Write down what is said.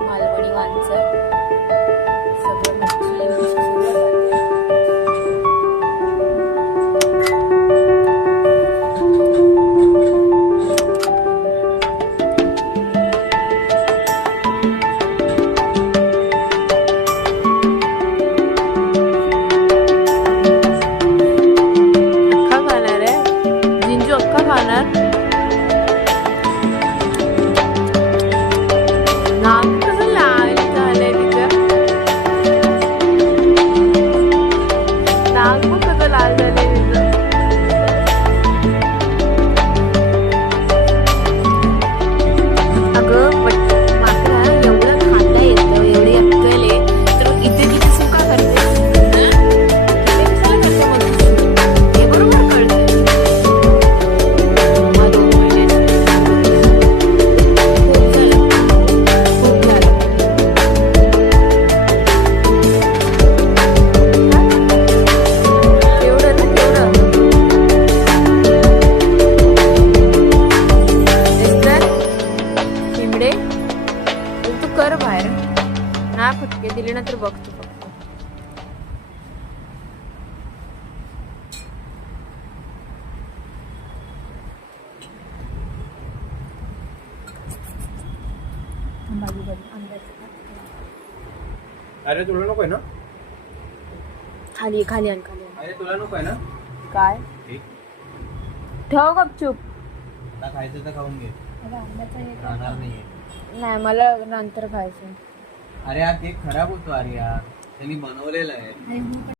मालवणी वांचं सगळं मच्छी सगळं अख्खा खाणार आहे. जिंजू अख्खा खाणार. नाक कसं लाल झालंय तिचं. नाक पण कसं लाल झालंय तिचं. अगं मात्र एवढं खाता येतं, एवढी अक्कल आहे तर इथे किती सुका करते. इथे कशाला करते मग तू? हे बरोबर कळतं. हा 2 महिन्याचा खूप झालं. खूप झालं. केवढं ना केवढं. एस्तर शिमडे तू कर बाहेर. ना फटके दिले ना तर बघतो फक्त. अरे तुला नको आहे ना? खाली खाली आण खाली आण. अरे तुला नको आहे ना? काय ठीक. ठेव गपचूप. आता खायचं तर खाऊन घे. राहणार नाहीये. नाही मला नंतर खायचं. अरे हा केक खराब होतो अरे यार. त्यांनी बनवलेला आहे.